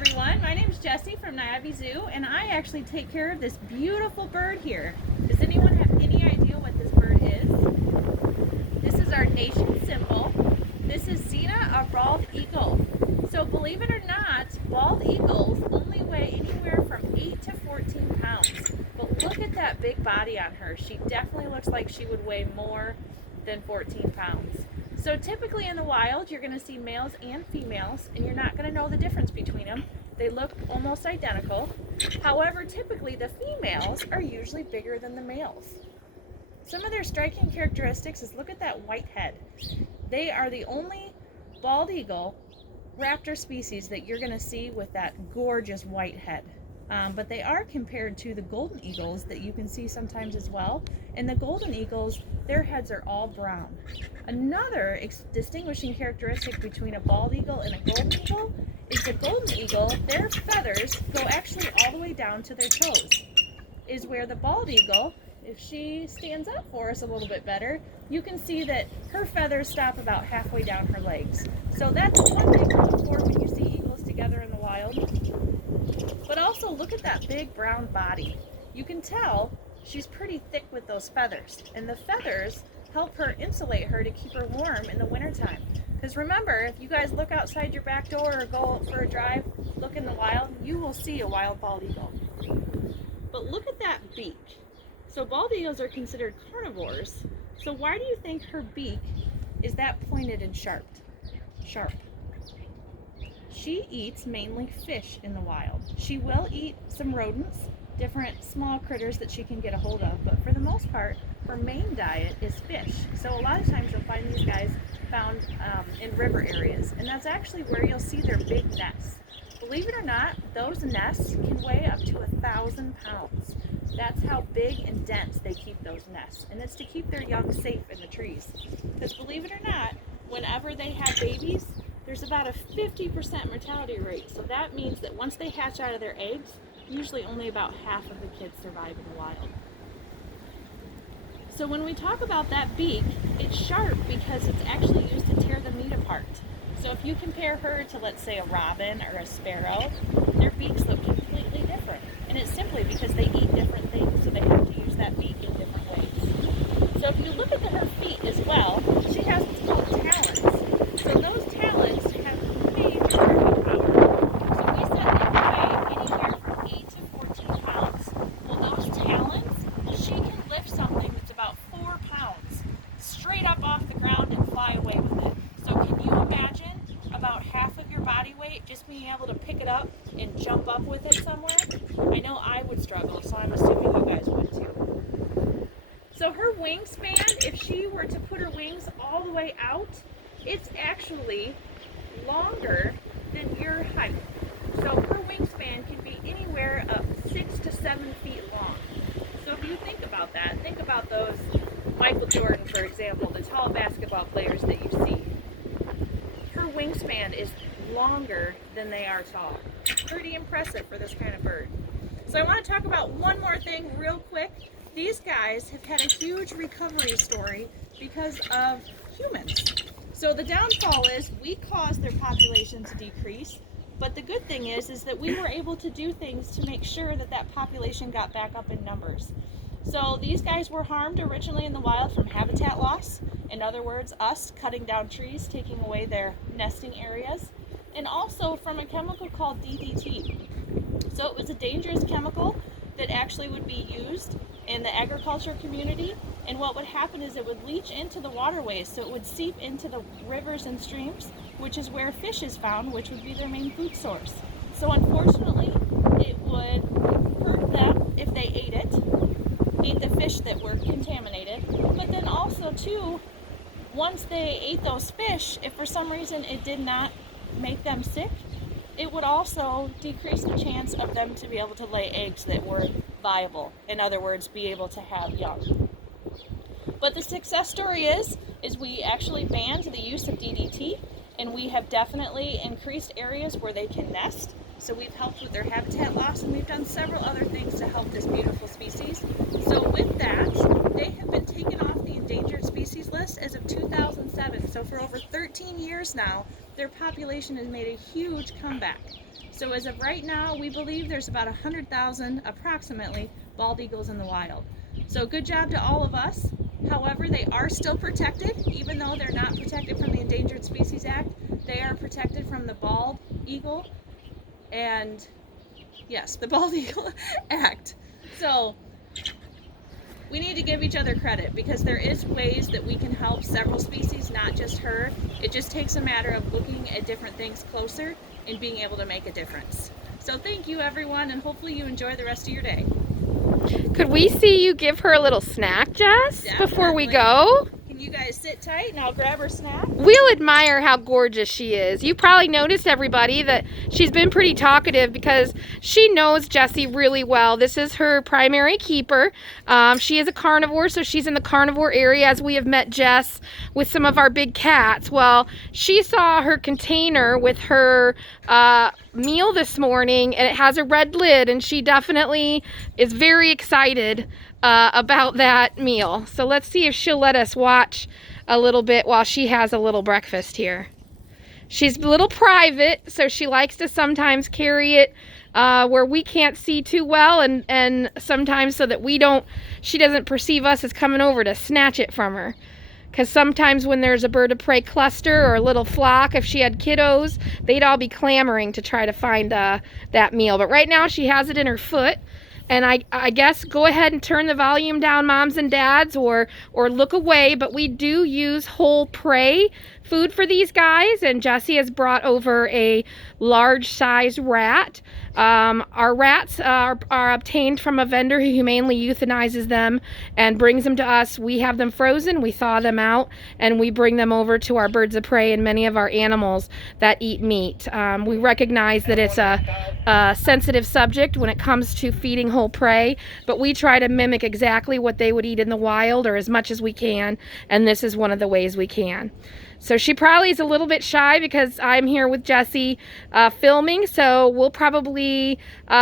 everyone. My name is Jessie from Niabi Zoo, and I actually take care of this beautiful bird here. Does anyone have any idea what this bird is? This is our nation symbol. This is Xena, a bald eagle. So believe it or not, bald eagles only weigh anywhere from 8 to 14 pounds. But look at that big body on her. She definitely looks like she would weigh more than 14 pounds. So typically in the wild, you're going to see males and females, and you're not going to know the difference between them. They look almost identical. However, typically the females are usually bigger than the males. Some of their striking characteristics is look at that white head. They are the only bald eagle raptor species that you're going to see with that gorgeous white head. But they are compared to the golden eagles that you can see sometimes as well. And the golden eagles, their heads are all brown. Another distinguishing characteristic between a bald eagle and a golden eagle is the golden eagle, their feathers go actually all the way down to their toes. Is where the bald eagle, if she stands up for us a little bit better, you can see that her feathers stop about halfway down her legs. So that's one thing to look for when you see eagles together in the wild. But also look at that big brown body. You can tell she's pretty thick with those feathers. And the feathers help her insulate her to keep her warm in the wintertime. Because remember, if you guys look outside your back door or go out for a drive, look in the wild, you will see a wild bald eagle. But look at that beak. So bald eagles are considered carnivores. So why do you think her beak is that pointed and sharp? She eats mainly fish in the wild. She will eat some rodents, different small critters that she can get a hold of, but for the most part, her main diet is fish. So a lot of times you'll find these guys found in river areas, and that's actually where you'll see their big nests. Believe it or not, those nests can weigh up to 1,000 pounds. That's how big and dense they keep those nests, and it's to keep their young safe in the trees. Because believe it or not, whenever they have babies, there's about a 50% mortality rate. So that means that once they hatch out of their eggs, usually only about half of the kids survive in the wild. So when we talk about that beak, it's sharp because it's actually used to tear the meat apart. So if you compare her to, let's say, a robin or a sparrow, their beaks look completely different. And it's simply because they eat different things, so they have to use that beak in different ways. So if you look at her feet as well, she has what's called talons. So those talons have major carrying power. So we said they weigh anywhere from 8 to 14 pounds. Well, those talons, she can lift something that's about 4 pounds straight up off the ground and fly away with it. So can you imagine about half of your body weight just being able to pick it up and jump up with it somewhere? I know I would struggle, so I'm assuming you guys would too. So her wingspan, if she were to put her wings all the way out, it's actually longer than your height. So her wingspan can be anywhere up 6 to 7 feet long. So if you think about that, think about those Michael Jordan, for example, the tall basketball players that you see. Her wingspan is longer than they are tall. Pretty impressive for this kind of bird. So I want to talk about one more thing real quick. These guys have had a huge recovery story because of humans. So the downfall is we caused their population to decrease, but the good thing is that we were able to do things to make sure that that population got back up in numbers. So these guys were harmed originally in the wild from habitat loss. In other words, us cutting down trees, taking away their nesting areas, and also from a chemical called DDT. So it was a dangerous chemical that actually would be used in the agriculture community, and what would happen is it would leach into the waterways, so it would seep into the rivers and streams, which is where fish is found, which would be their main food source. So unfortunately, it would hurt them if they ate the fish that were contaminated, but then also too, once they ate those fish, if for some reason it did not make them sick, it would also decrease the chance of them to be able to lay eggs that were viable. In other words, be able to have young. But the success story is we actually banned the use of DDT, and we have definitely increased areas where they can nest. So we've helped with their habitat loss, and we've done several other things to help this beautiful species. So with that, they have been taken off the endangered species list as of 2007. So for over 13 years now, their population has made a huge comeback. So as of right now, we believe there's about 100,000 approximately bald eagles in the wild. So good job to all of us. However, they are still protected, even though they're not protected from the Endangered Species Act. They are protected from the Bald Eagle and, yes, the Bald Eagle Act. So we need to give each other credit because there is ways that we can help several species, not just her. It just takes a matter of looking at different things closer and being able to make a difference. So thank you, everyone, and hopefully you enjoy the rest of your day. Could we see you give her a little snack, Jess, before we go? Can you guys sit tight and I'll grab her snack? We'll admire how gorgeous she is. You probably noticed, everybody, that she's been pretty talkative because she knows Jessie really well. This is her primary keeper. She is a carnivore, so she's in the carnivore area, as we have met Jess with some of our big cats. Well, she saw her container with her meal this morning, and it has a red lid, and she definitely is very excited about that meal. So let's see if she'll let us watch a little bit while she has a little breakfast here. She's a little private, so she likes to sometimes carry it where we can't see too well, and sometimes so that she doesn't perceive us as coming over to snatch it from her. Because sometimes when there's a bird of prey cluster or a little flock, if she had kiddos, they'd all be clamoring to try to find that meal. But right now she has it in her foot. And I guess go ahead and turn the volume down, moms and dads, or look away. But we do use whole prey food for these guys. And Jessie has brought over a large size rat. Our rats are obtained from a vendor who humanely euthanizes them and brings them to us. We have them frozen, we thaw them out, and we bring them over to our birds of prey and many of our animals that eat meat. We recognize that it's a sensitive subject when it comes to feeding whole prey, but we try to mimic exactly what they would eat in the wild, or as much as we can, and this is one of the ways we can. So she probably is a little bit shy because I'm here with Jessie filming, so we'll probably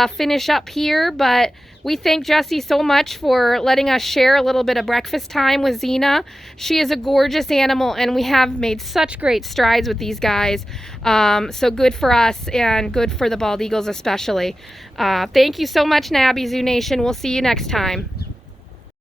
finish up here, but we thank Jessie so much for letting us share a little bit of breakfast time with Xena. She is a gorgeous animal, and we have made such great strides with these guys. So good for us and good for the bald eagles especially. Thank you so much, Niabi Zoo Nation. We'll see you next time.